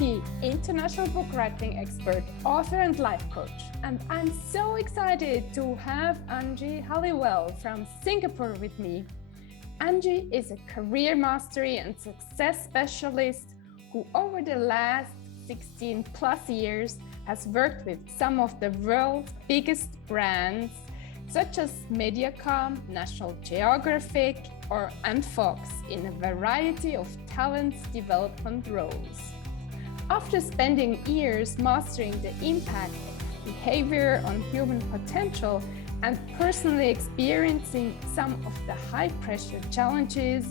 Buerki, international book writing expert, author and life coach. And I'm so excited to have Anji Hallewell from Singapore with me. Anji is a career mastery and success specialist who over the last 16 plus years has worked with some of the world's biggest brands such as Mediacom, National Geographic or Fox in a variety of talent development roles. After spending years mastering the impact of behavior on human potential and personally experiencing some of the high-pressure challenges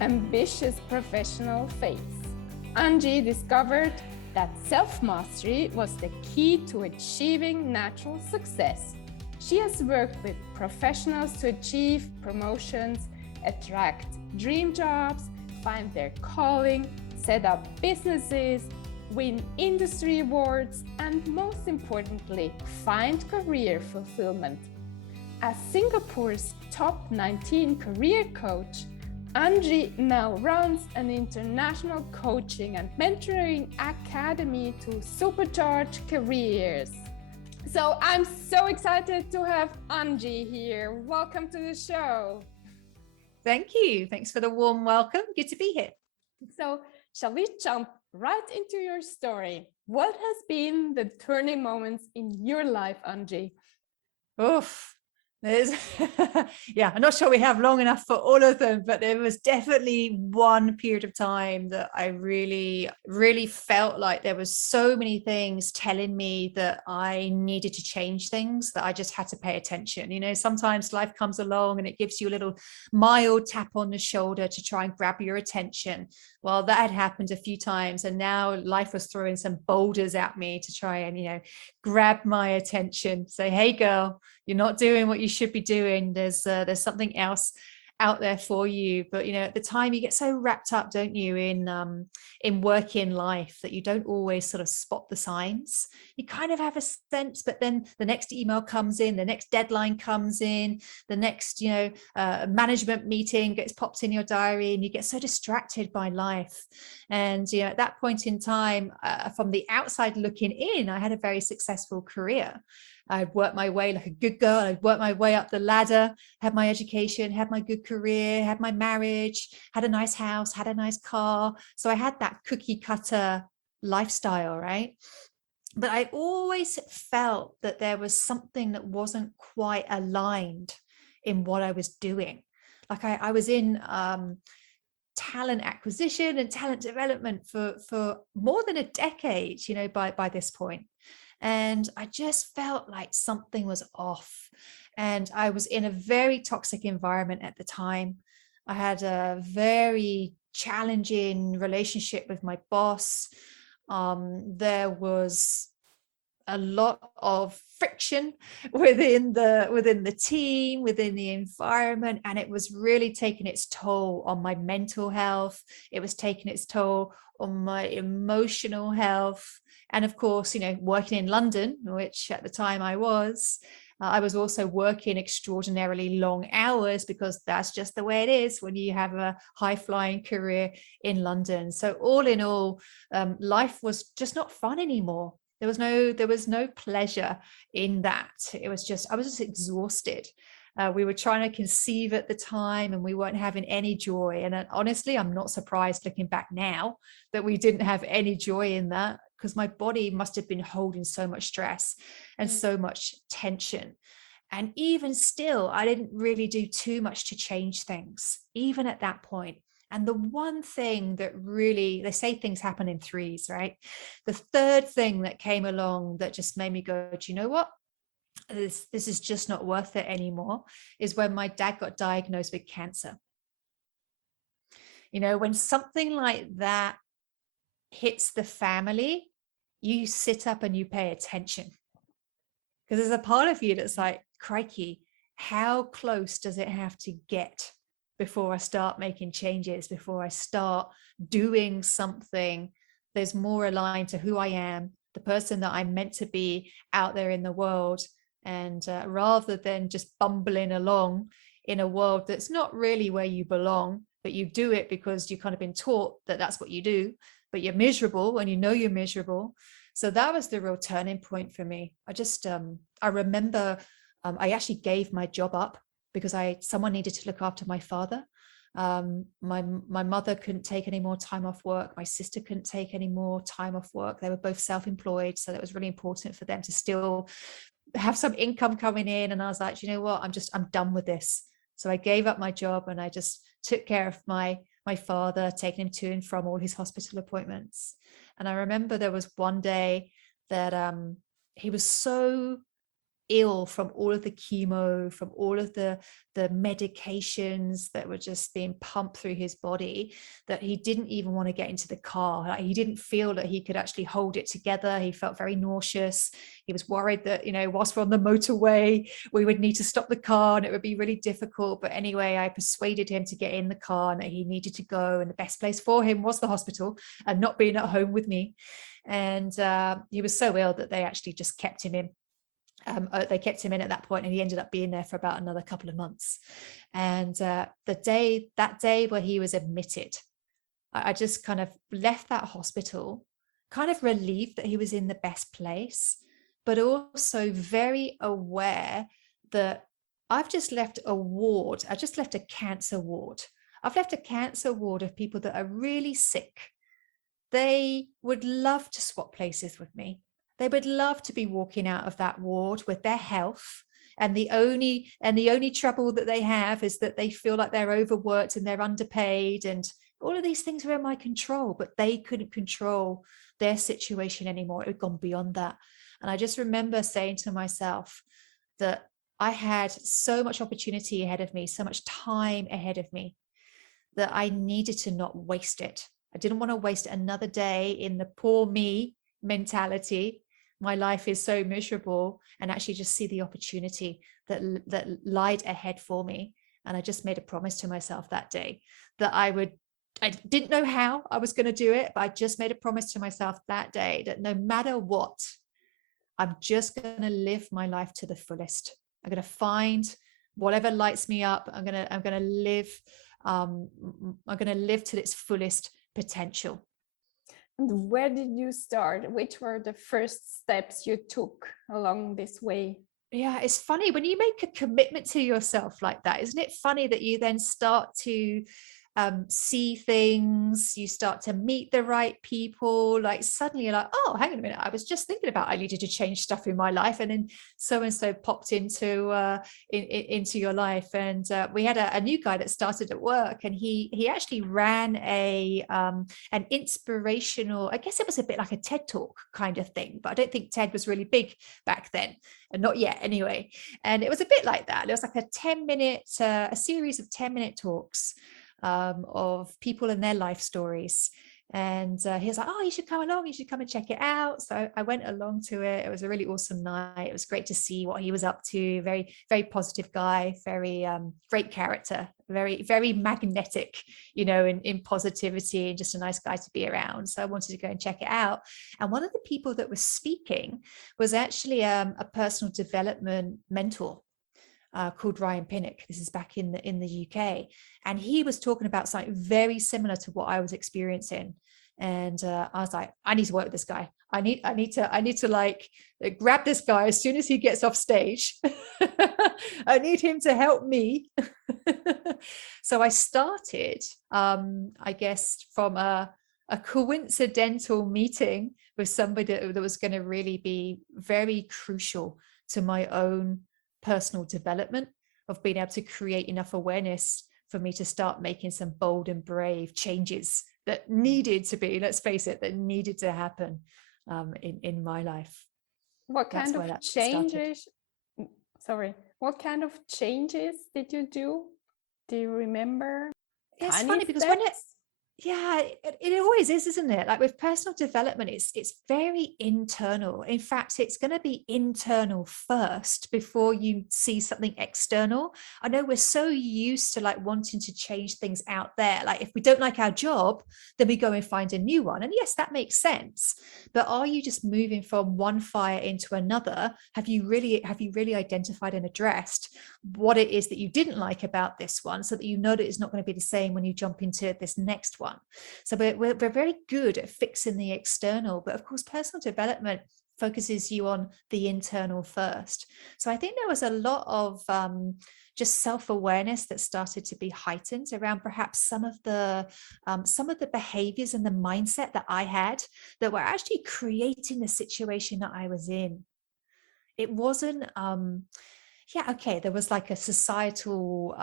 ambitious professionals face, Anji discovered that self-mastery was the key to achieving natural success. She has worked with professionals to achieve promotions, attract dream jobs, find their calling, set up businesses, win industry awards, and most importantly, find career fulfillment. As Singapore's top 19 career coach, Anji now runs an international coaching and mentoring academy to supercharge careers. So I'm so excited to have Anji here. Welcome to the show. Thank you. Thanks for the warm welcome. Good to be here. So shall we jump right into your story? What has been the turning moments in your life, Anji? Oof. I'm not sure we have long enough for all of them, but there was definitely one period of time that I really felt like there was so many things telling me that I needed to change things, that I just had to pay attention. You know, sometimes life comes along and it gives you a little mild tap on the shoulder to try and grab your attention. Well, that had happened a few times, and now life was throwing some boulders at me to try and, grab my attention. Say, hey girl, you're not doing what you should be doing. There's something else out there for you. But at the time you get so wrapped up, don't you, in working life, that you don't always sort of spot the signs. You kind of have a sense, but then the next email comes in, the next deadline comes in, the next management meeting gets popped in your diary, and you get so distracted by life. And at that point in time, from the outside looking in, I had a very successful career. I'd worked my way like a good girl. I'd worked my way up the ladder, had my education, had my good career, had my marriage, had a nice house, had a nice car. So I had that cookie cutter lifestyle, right? But I always felt that there was something that wasn't quite aligned in what I was doing. Like I was in talent acquisition and talent development for more than a decade, by this point. And I just felt like something was off. And I was in a very toxic environment at the time. I had a very challenging relationship with my boss. There was a lot of friction within the team, within the environment, and it was really taking its toll on my mental health. It was taking its toll on my emotional health. And of course, working in London, which at the time I was also working extraordinarily long hours, because that's just the way it is when you have a high-flying career in London. So all in all, life was just not fun anymore. There was no pleasure in that. I was just exhausted. We were trying to conceive at the time, and we weren't having any joy. And honestly, I'm not surprised looking back now that we didn't have any joy in that, because my body must have been holding so much stress and so much tension. And even still, I didn't really do too much to change things, even at that point. And the one thing that really, they say things happen in threes, right? The third thing that came along that just made me go, do you know what? This is just not worth it anymore, is when my dad got diagnosed with cancer. When something like that hits the family, you sit up and you pay attention, because there's a part of you that's like, crikey, how close does it have to get before I start making changes, before I start doing something that's more aligned to who I am, the person that I'm meant to be out there in the world. And rather than just bumbling along in a world that's not really where you belong, but you do it because you've kind of been taught that that's what you do, but you're miserable and you know you're miserable. So that was the real turning point for me. I remember I actually gave my job up because someone needed to look after my father. My mother couldn't take any more time off work. My sister couldn't take any more time off work. They were both self-employed, so that was really important for them to still have some income coming in. And I was like, you know what, I'm done with this. So I gave up my job and I just took care of my father, taking him to and from all his hospital appointments. And I remember there was one day that he was so ill from all of the chemo, from all of the medications that were just being pumped through his body, that he didn't even want to get into the car. Like, he didn't feel that he could actually hold it together. He felt very nauseous. He was worried that, you know, whilst we're on the motorway, we would need to stop the car and it would be really difficult. But anyway, I persuaded him to get in the car and that he needed to go, and the best place for him was the hospital and not being at home with me. And he was so ill that they actually just kept him in. They kept him in at that point, and he ended up being there for about another couple of months. And that day where he was admitted, I just kind of left that hospital, kind of relieved that he was in the best place, but also very aware that I've just left a ward. I just left a cancer ward. I've left a cancer ward of people that are really sick. They would love to swap places with me. They would love to be walking out of that ward with their health. And the only trouble that they have is that they feel like they're overworked and they're underpaid. And all of these things were in my control, but they couldn't control their situation anymore. It had gone beyond that. And I just remember saying to myself that I had so much opportunity ahead of me, so much time ahead of me, that I needed to not waste it. I didn't want to waste another day in the poor me mentality. My life is so miserable, and actually just see the opportunity that lied ahead for me. And I just made a promise to myself that day that I didn't know how I was going to do it, but I just made a promise to myself that day that no matter what, I'm just going to live my life to the fullest. I'm going to find whatever lights me up. I'm going to live to its fullest potential. And where did you start? Which were the first steps you took along this way? Yeah, it's funny when you make a commitment to yourself like that. Isn't it funny that you then start to see things, you start to meet the right people, like suddenly you're like, oh, hang on a minute, I was just thinking about I needed to change stuff in my life, and then so and so popped into your life. And we had a new guy that started at work, and he actually ran an inspirational, I guess it was a bit like a TED Talk kind of thing, but I don't think TED was really big back then, and not yet anyway. And it was a bit like that. It was like a series of 10-minute talks of people and their life stories. And he was like, oh, you should come along, you should come and check it out. So I went along to it. It was a really awesome night. It was great to see what he was up to. Very, very positive guy, very great character, very, very magnetic, you know, in positivity, and just a nice guy to be around. So I wanted to go and check it out. And one of the people that was speaking was actually a personal development mentor called Ryan Pinnock. This is back in the UK. And he was talking about something very similar to what I was experiencing. And I was like, I need to work with this guy. I need to like grab this guy as soon as he gets off stage. I need him to help me. So I started, I guess, from a coincidental meeting with somebody that was going to really be very crucial to my own personal development, of being able to create enough awareness for me to start making some bold and brave changes that needed to be, let's face it, that needed to happen in my life. What kind of changes? Sorry, what kind of changes did you do? Do you remember? It's funny because it always is, isn't it? Like with personal development, it's very internal. In fact, it's going to be internal first before you see something external. I know we're so used to like wanting to change things out there. Like if we don't like our job, then we go and find a new one. And yes, that makes sense. But are you just moving from one fire into another? Have you really identified and addressed what it is that you didn't like about this one, so that you know that it's not going to be the same when you jump into this next one. So we're very good at fixing the external, but of course personal development focuses you on the internal first. So I think there was a lot of just self-awareness that started to be heightened around perhaps some of the behaviors and the mindset that I had that were actually creating the situation that I was in. It wasn't there was like a societal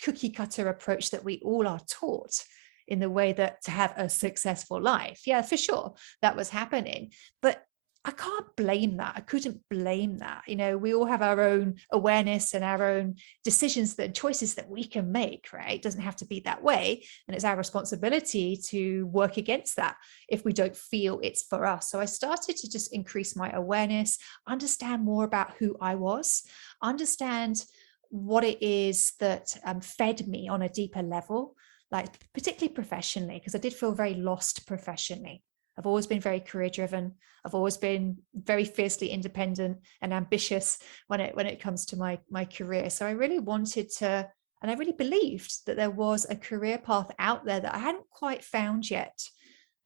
cookie cutter approach that we all are taught in the way that to have a successful life. Yeah, for sure, that was happening. But I can't blame that. I couldn't blame that. You know, we all have our own awareness and our own decisions, that choices that we can make, right? It doesn't have to be that way. And it's our responsibility to work against that if we don't feel it's for us. So I started to just increase my awareness, understand more about who I was, understand what it is that fed me on a deeper level, like particularly professionally, because I did feel very lost professionally. I've always been very career driven. I've always been very fiercely independent and ambitious when it comes to my career. So I really wanted to, and I really believed that there was a career path out there that I hadn't quite found yet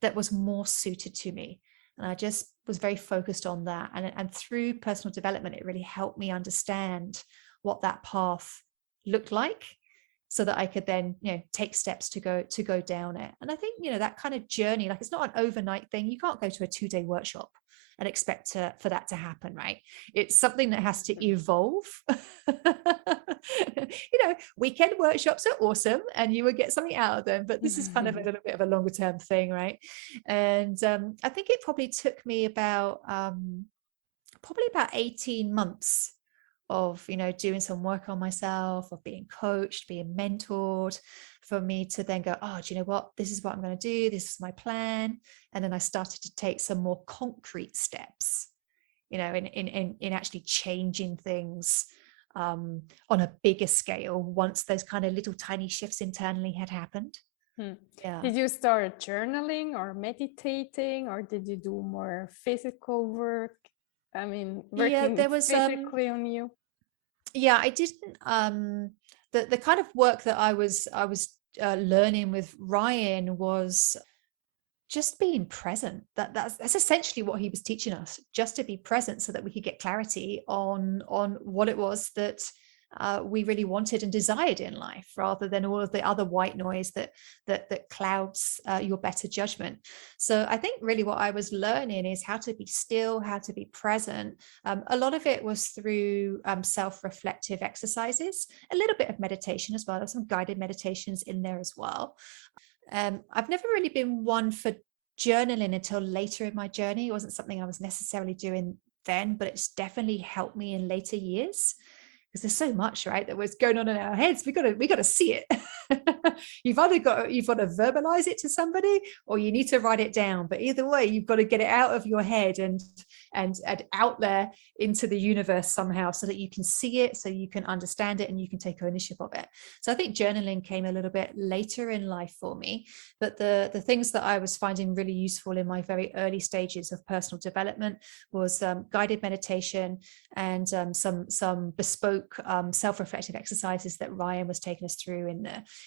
that was more suited to me. And I just was very focused on that. And through personal development, it really helped me understand what that path looked like, so that I could then, take steps to go down it. And I think, that kind of journey, like it's not an overnight thing. You can't go to a 2-day workshop and expect for that to happen, right? It's something that has to evolve. Weekend workshops are awesome and you will get something out of them, but this is kind of a little bit of a longer term thing, right? And I think it probably took me about 18 months of doing some work on myself, of being coached, being mentored, for me to then go, oh, do you know what, this is what I'm going to do, this is my plan. And then I started to take some more concrete steps, in actually changing things on a bigger scale once those kind of little tiny shifts internally had happened. Yeah. Did you start journaling or meditating, or did you do more physical work? I mean, working physically on you? Yeah, I didn't. The kind of work that I was learning with Ryan was just being present. That's essentially what he was teaching us, just to be present, so that we could get clarity on what it was that we really wanted and desired in life, rather than all of the other white noise that clouds your better judgment. So I think really what I was learning is how to be still, how to be present. A lot of it was through self-reflective exercises, a little bit of meditation as well. There's some guided meditations in there as well. I've never really been one for journaling until later in my journey. It wasn't something I was necessarily doing then, but it's definitely helped me in later years. Because there's so much, right, that was going on in our heads. We got to see it. You've got to verbalize it to somebody, or you need to write it down. But either way, you've got to get it out of your head and out there into the universe somehow, so that you can see it, so you can understand it, and you can take ownership of it. So I think journaling came a little bit later in life for me. But the things that I was finding really useful in my very early stages of personal development was guided meditation and some bespoke self-reflective exercises that Ryan was taking us through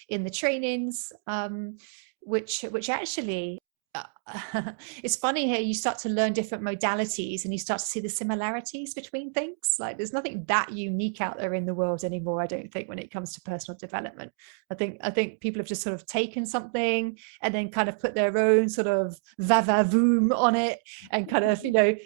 in the trainings, which actually it's funny here. You start to learn different modalities and you start to see the similarities between things. Like there's nothing that unique out there in the world anymore, I don't think, when it comes to personal development. I think people have just sort of taken something and then kind of put their own sort of va-va-voom on it and kind of,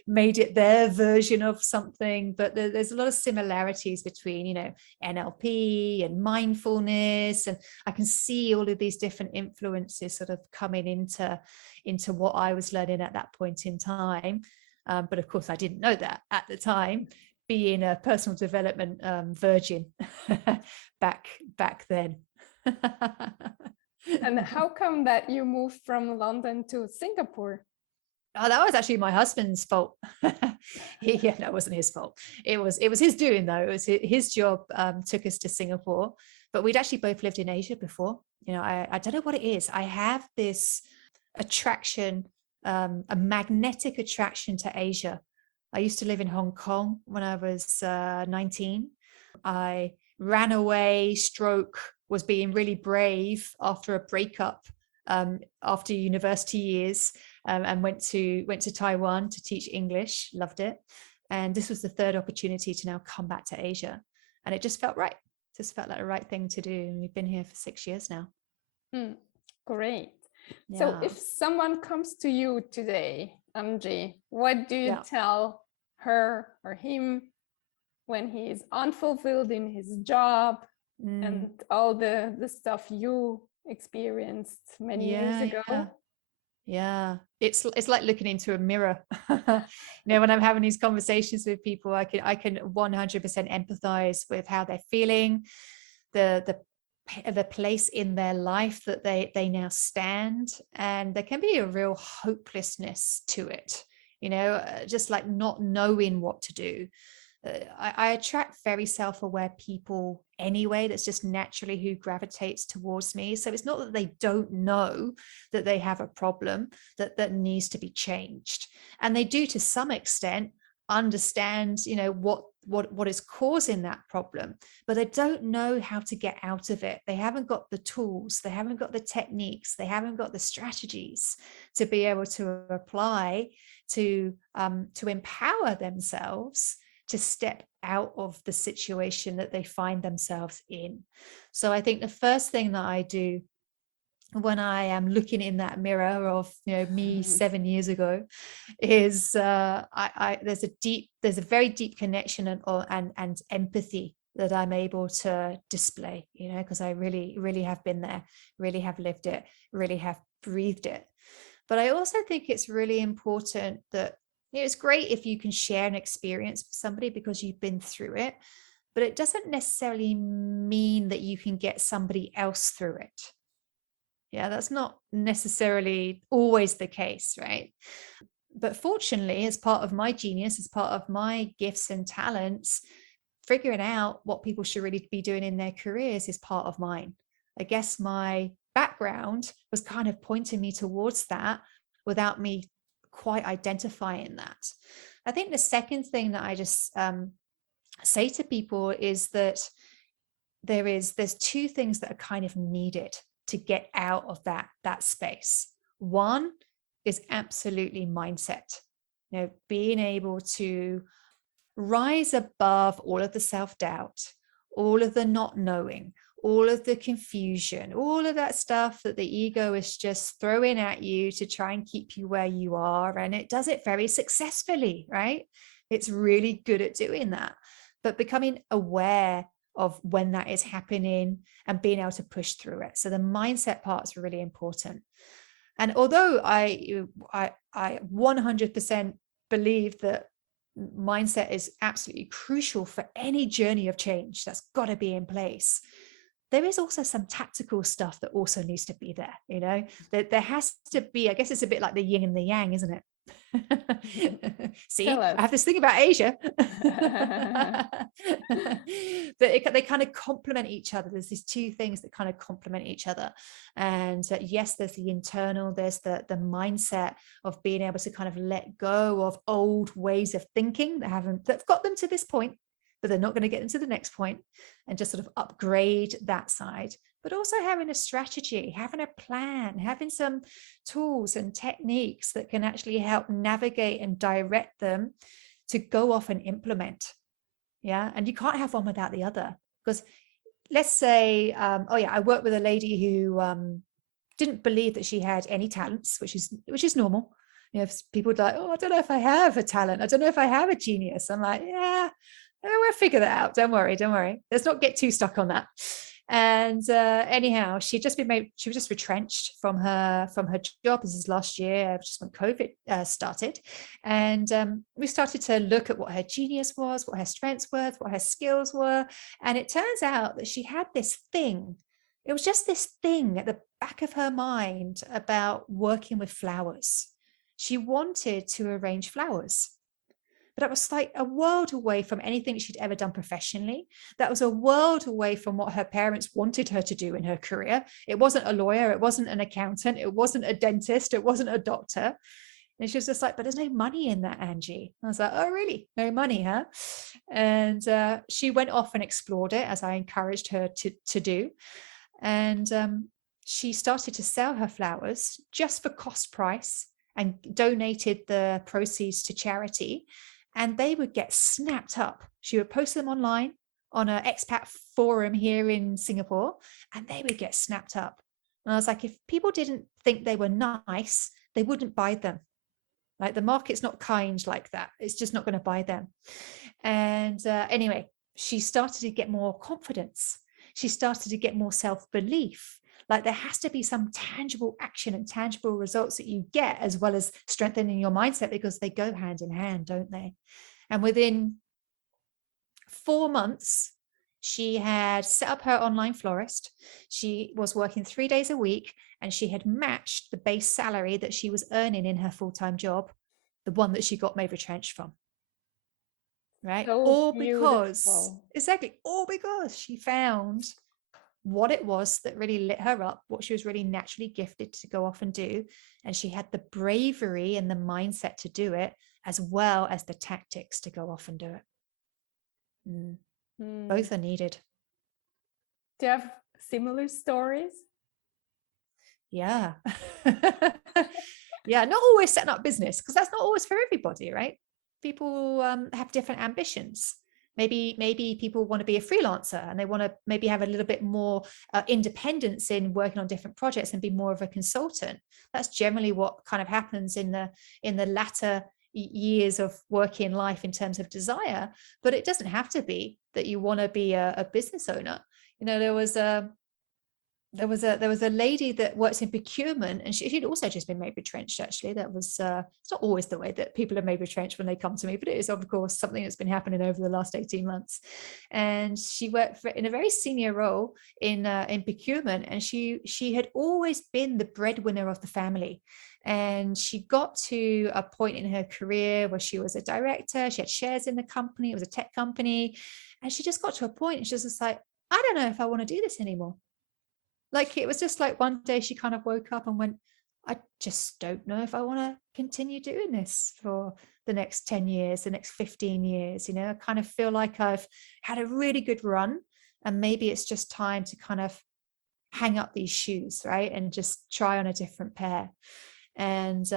made it their version of something. But there's a lot of similarities between, NLP and mindfulness. And I can see all of these different influences sort of coming into what I was learning at that point in time. But of course, I didn't know that at the time, being a personal development virgin back then. And how come that you moved from London to Singapore? Oh, that was actually my husband's fault. No, it wasn't his fault. It was his doing, though. It was his job took us to Singapore, but we'd actually both lived in Asia before. I don't know what it is. I have this attraction, a magnetic attraction to Asia. I used to live in Hong Kong when I was 19. I ran away, stroke, was being really brave after a breakup, after university years, and went to Taiwan to teach English, loved it. And this was the third opportunity to now come back to Asia. And it just felt right. Just felt like the right thing to do. And we've been here for 6 years now. Great. Yeah. So if someone comes to you today, Anji, what do you tell her or him when he is unfulfilled in his job and all the stuff you experienced many years ago? Yeah, it's like looking into a mirror. When I'm having these conversations with people, I can 100% empathize with how they're feeling, the place in their life that they now stand, and there can be a real hopelessness to it, just like not knowing what to do. I attract very self-aware people anyway. That's just naturally who gravitates towards me. So it's not that they don't know that they have a problem that needs to be changed. And they do, to some extent, understand, what is causing that problem, but they don't know how to get out of it. They haven't got the tools, they haven't got the techniques, they haven't got the strategies to be able to apply to empower themselves to step out of the situation that they find themselves in. So I think the first thing that I do when I am looking in that mirror of me 7 years ago is there's a very deep connection and empathy that I'm able to display, because I really have been there, really have lived it, really have breathed it. But I also think it's really important that it's great if you can share an experience with somebody because you've been through it, but it doesn't necessarily mean that you can get somebody else through it. Yeah, that's not necessarily always the case, right? But fortunately, as part of my genius, as part of my gifts and talents, figuring out what people should really be doing in their careers is part of mine. I guess my background was kind of pointing me towards that without me quite identifying that. I think the second thing that I just say to people is that there's two things that are kind of needed to get out of that space. One is absolutely mindset. Being able to rise above all of the self-doubt, all of the not knowing, all of the confusion, all of that stuff that the ego is just throwing at you to try and keep you where you are. And it does it very successfully, right? It's really good at doing that. But becoming aware of when that is happening and being able to push through it. So the mindset part is really important. And although I 100% believe that mindset is absolutely crucial for any journey of change, that's got to be in place, there is also some tactical stuff that also needs to be there. There has to be, I guess it's a bit like the yin and the yang, isn't it? See, I have this thing about Asia. They kind of complement each other. There's these two things that kind of complement each other. And yes, there's the internal, there's the mindset of being able to kind of let go of old ways of thinking that've got them to this point, but they're not going to get them to the next point, and just sort of upgrade that side. But also having a strategy, having a plan, having some tools and techniques that can actually help navigate and direct them to go off and implement. Yeah. And you can't have one without the other, because let's say, I worked with a lady who didn't believe that she had any talents, which is normal. People are like, oh, I don't know if I have a talent. I don't know if I have a genius. I'm like, yeah, we'll figure that out. Don't worry. Let's not get too stuck on that. And anyhow, she was just retrenched from her job. This is last year, just when COVID started. And we started to look at what her genius was, what her strengths were, what her skills were. And it turns out that she had this thing. It was just this thing at the back of her mind about working with flowers. She wanted to arrange flowers. But that was like a world away from anything she'd ever done professionally. That was a world away from what her parents wanted her to do in her career. It wasn't a lawyer. It wasn't an accountant. It wasn't a dentist. It wasn't a doctor. And she was just like, but there's no money in that, Angie. I was like, oh, really? No money, huh? And she went off and explored it, as I encouraged her to do. And she started to sell her flowers just for cost price and donated the proceeds to charity. And they would get snapped up. She would post them online on an expat forum here in Singapore, and they would get snapped up. And I was like, if people didn't think they were nice, they wouldn't buy them. Like, the market's not kind like that. It's just not going to buy them. And anyway, she started to get more confidence. She started to get more self-belief. Like, there has to be some tangible action and tangible results that you get, as well as strengthening your mindset, because they go hand in hand, don't they? And within 4 months, she had set up her online florist. She was working 3 days a week, and she had matched the base salary that she was earning in her full-time job, the one that she got made retrenched from. Right? So All because, beautiful. exactly, all because she found what it was that really lit her up, what she was really naturally gifted to go off and do. And she had the bravery and the mindset to do it, as well as the tactics to go off and do it. Both are needed. Do you have similar stories? Yeah. Yeah, not always setting up business, because that's not always for everybody, right? People have different ambitions. Maybe people want to be a freelancer, and they want to maybe have a little bit more independence in working on different projects and be more of a consultant. That's generally what kind of happens in the latter years of working life in terms of desire. But it doesn't have to be that you want to be a business owner. You know, there was a lady that works in procurement, and she'd also just been made retrenched. Actually, that was it's not always the way that people are made retrenched when they come to me, but it is, of course, something that's been happening over the last 18 months. And she worked in a very senior role in procurement, and she had always been the breadwinner of the family. And she got to a point in her career where she was a director. She had shares in the company. It was a tech company, and she just got to a point, and she was just like, I don't know if I want to do this anymore. Like, it was just like one day she kind of woke up and went, I just don't know if I want to continue doing this for the next 10 years, the next 15 years. You know, I kind of feel like I've had a really good run, and maybe it's just time to kind of hang up these shoes, right? And just try on a different pair. And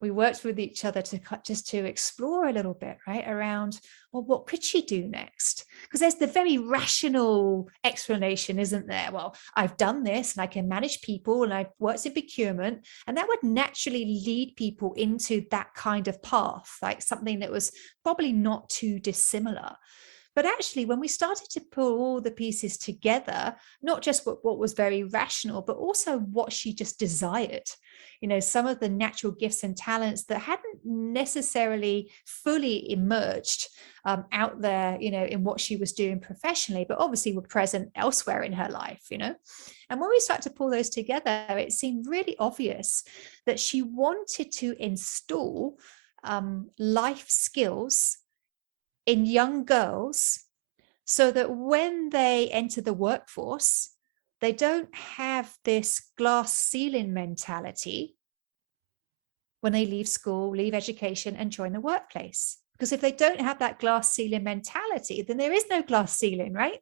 we worked with each other to explore a little bit, right, around, well, what could she do next? Because there's the very rational explanation, isn't there? Well, I've done this, and I can manage people, and I've worked in procurement, and that would naturally lead people into that kind of path, like something that was probably not too dissimilar. But actually, when we started to pull all the pieces together, not just what was very rational, but also what she just desired, you know, some of the natural gifts and talents that hadn't necessarily fully emerged out there, you know, in what she was doing professionally, but obviously were present elsewhere in her life, you know. And when we started to pull those together, it seemed really obvious that she wanted to install life skills in young girls, so that when they enter the workforce, they don't have this glass ceiling mentality when they leave school, leave education, and join the workplace. Because if they don't have that glass ceiling mentality, then there is no glass ceiling, right?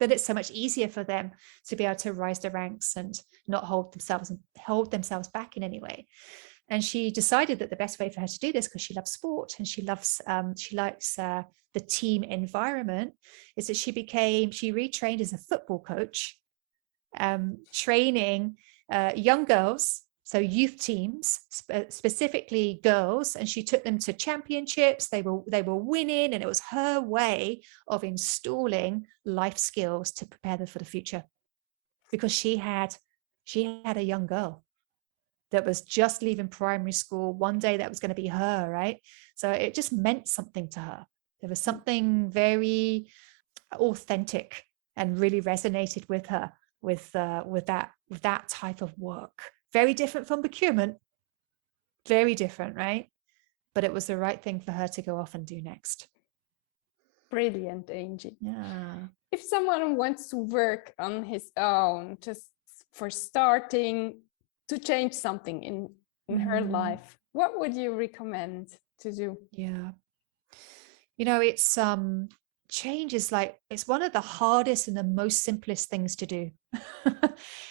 Then it's so much easier for them to be able to rise the ranks and not hold themselves back in any way. And she decided that the best way for her to do this, because she loves sport and she likes the team environment, is that she retrained as a football coach, training young girls, so youth teams, specifically girls, and she took them to championships. They were winning, and it was her way of installing life skills to prepare them for the future, because she had a young girl that was just leaving primary school. One day that was going to be her, right? So it just meant something to her. There was something very authentic and really resonated with her with that type of work. Very different from procurement, very different, right? But it was the right thing for her to go off and do next. Brilliant, Anji. Yeah. If someone wants to work on his own, just for starting to change something in her life, What would you recommend to do? Yeah. It's change is like, it's one of the hardest and the most simplest things to do.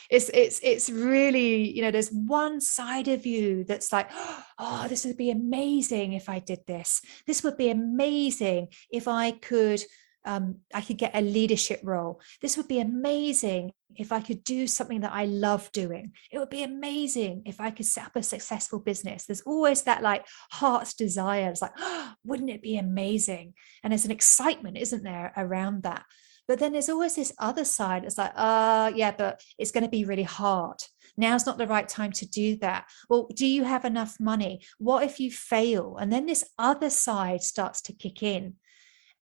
It's really, there's one side of you that's like, oh, this would be amazing if I did this. This would be amazing if I could get a leadership role. This would be amazing if I could do something that I love doing. It would be amazing if I could set up a successful business. There's always that like heart's desire. It's like, oh, wouldn't it be amazing? And there's an excitement, isn't there, around that? But then there's always this other side. It's like, yeah, but it's going to be really hard. Now's not the right time to do that. Well, do you have enough money? What if you fail? And then this other side starts to kick in.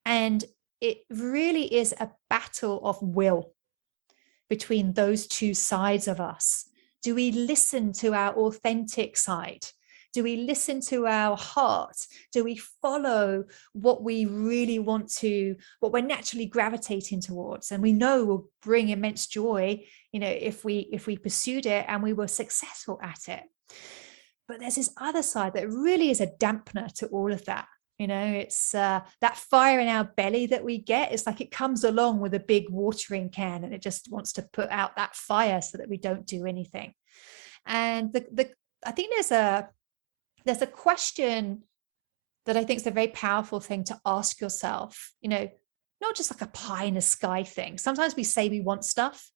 And it really is a battle of will between those two sides of us. Do we listen to our authentic side? Do we listen to our heart? Do we follow what we really want to, what we're naturally gravitating towards? And we know will bring immense joy, if we pursued it and we were successful at it. But there's this other side that really is a dampener to all of that. It's that fire in our belly that we get. It's like it comes along with a big watering can and it just wants to put out that fire so that we don't do anything. And I think there's a question that I think is a very powerful thing to ask yourself, not just like a pie in the sky thing. Sometimes we say we want stuff,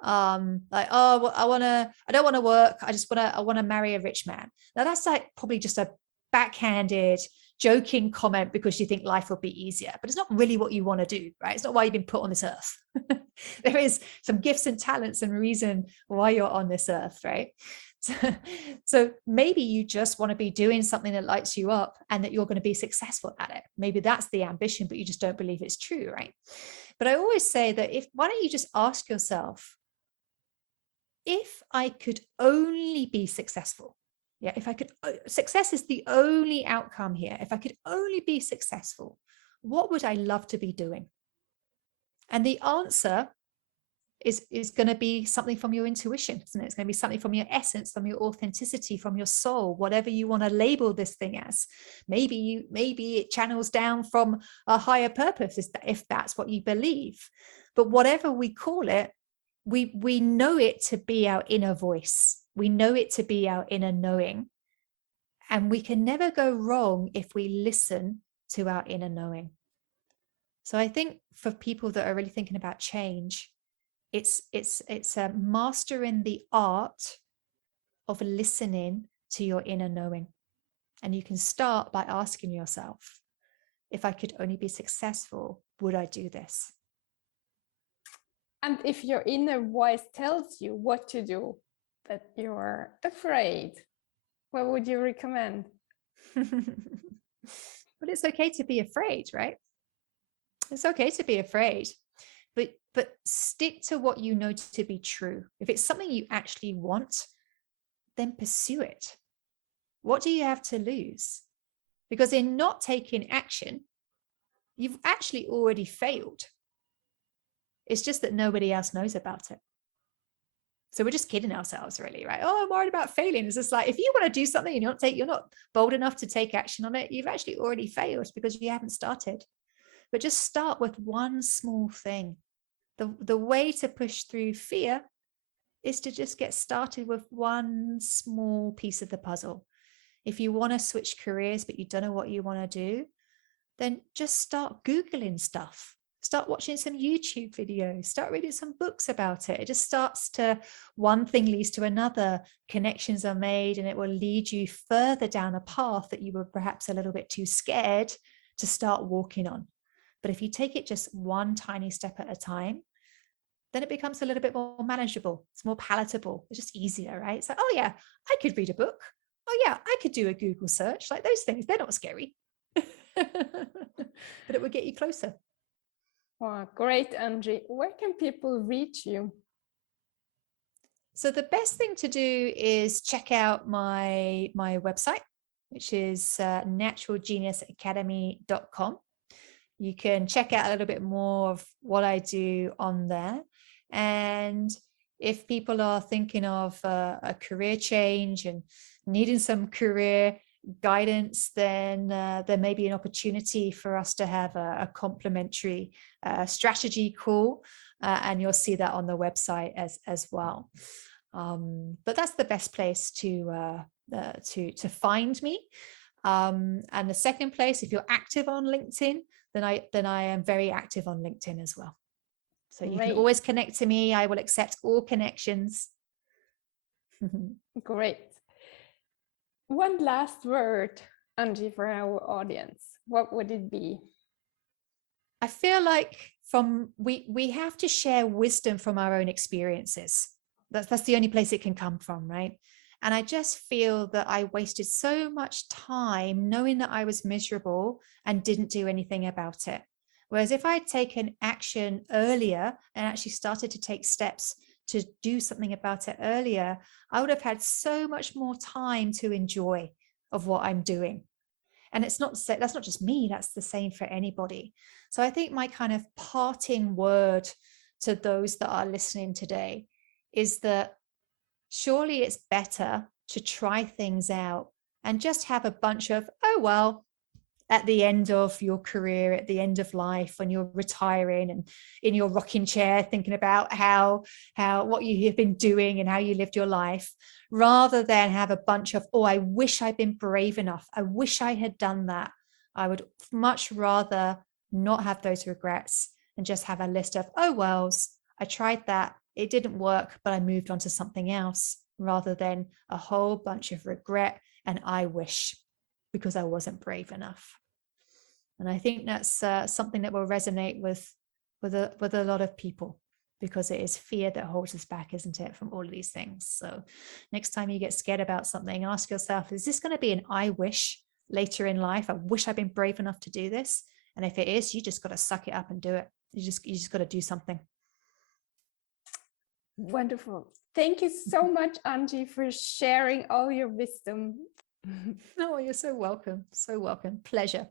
like, oh, well, I don't want to work. I want to marry a rich man. Now that's like probably just a backhanded joking comment because you think life will be easier, but it's not really what you want to do, right? It's not why you've been put on this earth. There is some gifts and talents and reason why you're on this earth, right? So maybe you just want to be doing something that lights you up and that you're going to be successful at it. Maybe that's the ambition, but you just don't believe it's true, right? But I always say that why don't you just ask yourself, if I could only be successful, yeah, if I could, success is the only outcome here. If I could only be successful, what would I love to be doing? And the answer is going to be something from your intuition, isn't it? It's going to be something from your essence, from your authenticity, from your soul, whatever you want to label this thing as. Maybe it channels down from a higher purpose, if that's what you believe. But whatever we call it, we know it to be our inner voice. We know it to be our inner knowing. And we can never go wrong if we listen to our inner knowing. So I think for people that are really thinking about change, it's a mastering the art of listening to your inner knowing. And you can start by asking yourself, if I could only be successful, would I do this? And if your inner voice tells you what to do, but you're afraid, what would you recommend? But it's okay to be afraid, right? It's okay to be afraid, but stick to what you know to be true. If it's something you actually want, then pursue it. What do you have to lose? Because in not taking action, you've actually already failed. It's just that nobody else knows about it. So we're just kidding ourselves, really, right? Oh, I'm worried about failing. It's just like, if you want to do something and you're not bold enough to take action on it, you've actually already failed because you haven't started. But just start with one small thing. The way to push through fear is to just get started with one small piece of the puzzle. If you want to switch careers, but you don't know what you want to do, then just start Googling stuff. Start watching some YouTube videos, start reading some books about it. It just starts to, one thing leads to another, connections are made, and it will lead you further down a path that you were perhaps a little bit too scared to start walking on. But if you take it just one tiny step at a time, then it becomes a little bit more manageable. It's more palatable. It's just easier, right? It's like, oh yeah, I could read a book. Oh yeah, I could do a Google search. Like those things, they're not scary. But it would get you closer. Wow, great, Anji. Where can people reach you? So the best thing to do is check out my website, which is naturalgeniusacademy.com. You can check out a little bit more of what I do on there. And if people are thinking of a career change and needing some career guidance, then there may be an opportunity for us to have a complementary strategy call, and you'll see that on the website as well. But that's the best place to find me. And the second place, if you're active on LinkedIn, then I am very active on LinkedIn as well. So you can always connect to me. I will accept all connections. Great. One last word, Anji, for our audience. What would it be? I feel like we have to share wisdom from our own experiences. That's the only place it can come from, right? And I just feel that I wasted so much time knowing that I was miserable and didn't do anything about it. Whereas if I'd taken action earlier and actually started to take steps to do something about it earlier, I would have had so much more time to enjoy of what I'm doing. And that's not just me, that's the same for anybody. So I think my kind of parting word to those that are listening today is that surely it's better to try things out and just have a bunch of, oh, well, at the end of your career, at the end of life, when you're retiring and in your rocking chair, thinking about how what you have been doing and how you lived your life, rather than have a bunch of, oh, I wish I'd been brave enough. I wish I had done that. I would much rather not have those regrets and just have a list of, oh, wells, I tried that. It didn't work, but I moved on to something else, rather than a whole bunch of regret and I wish, because I wasn't brave enough. And I think that's something that will resonate with a lot of people, because it is fear that holds us back, isn't it, from all of these things. So next time you get scared about something, ask yourself, is this going to be an I wish later in life? I wish I'd been brave enough to do this. And if it is, you just got to suck it up and do it. You just got to do something. Wonderful. Thank you so much, Anji, for sharing all your wisdom. Oh, you're so welcome. So welcome. Pleasure.